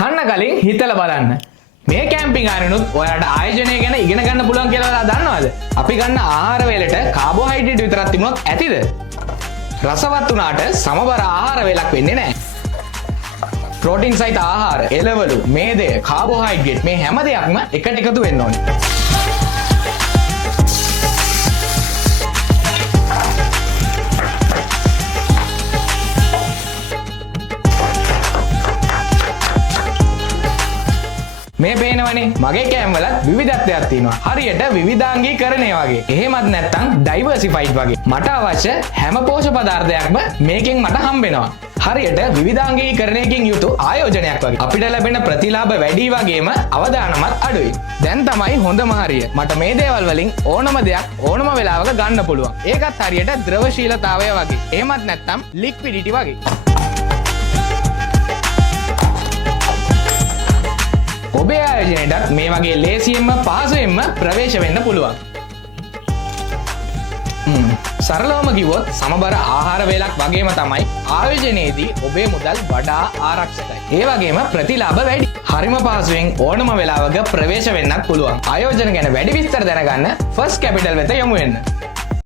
කන්න කලින් හිතලා බලන්න. මේ කැම්පින් ආරෙනුත් ඔයාලට ආයෝජනය ගැන ඉගෙන ගන්න පුළුවන් කියලා දන්නවද? අපි ගන්න ආහාර වේලට කාබෝහයිඩ්‍රේට් විතරක් තිබුණොත් ඇතිද? රසවත් වුණාට සමබර ආහාර වේලක් වෙන්නේ නැහැ. ප්‍රෝටීන් සහිත ආහාර, එළවලු, මේදය, කාබෝහයිඩ්‍රේට් මේ හැම දෙයක්ම එකට එකතු වෙන්න ඕනේ. මේ පේනවනේ මගේ කෑම වල විවිධත්වයක් තියෙනවා. හරියට විවිධාංගීකරණය වගේ. එහෙමත් නැත්නම් ඩයිවර්සිෆයිඩ් වගේ. මට අවශ්‍ය හැම පෝෂක පදාර්ථයක්ම මේකෙන් මට හම්බ වෙනවා. හරියට විවිධාංගීකරණයකින් යුතු ආයෝජනයක් වගේ. අපිට ලැබෙන ප්‍රතිලාභ වැඩි වගේම අවදානමත් අඩුයි. දැන් තමයි හොඳම හරිය. මට මේ දේවල් වලින් ඕනම දෙයක් ඕනම වෙලාවක ගන්න පුළුවන්. ඒකත් හරියට ද්‍රවශීලතාවය වගේ. එහෙමත් නැත්නම් ලික්විඩිටි වගේ. ඔබේ ආයෝජනයටත් මේ වගේ ලේසියෙන්ම පහසුවෙන්ම ප්‍රවේශ වෙන්න පුළුවන්. සරලවම කිව්වොත් සමබර ආහාර වේලක් වගේම තමයි ආයෝජනයේදී ඔබේ මුදල් වඩා ආරක්ෂකයි. ඒ වගේම ප්‍රතිලාභ වැඩි. හරිම පහසුවෙන් ඕනම වෙලාවක ප්‍රවේශ වෙන්නත් පුළුවන්. ආයෝජන ගැන වැඩි විස්තර දැනගන්න ෆස්ට් කැපිටල් වෙත යමු වෙන්න.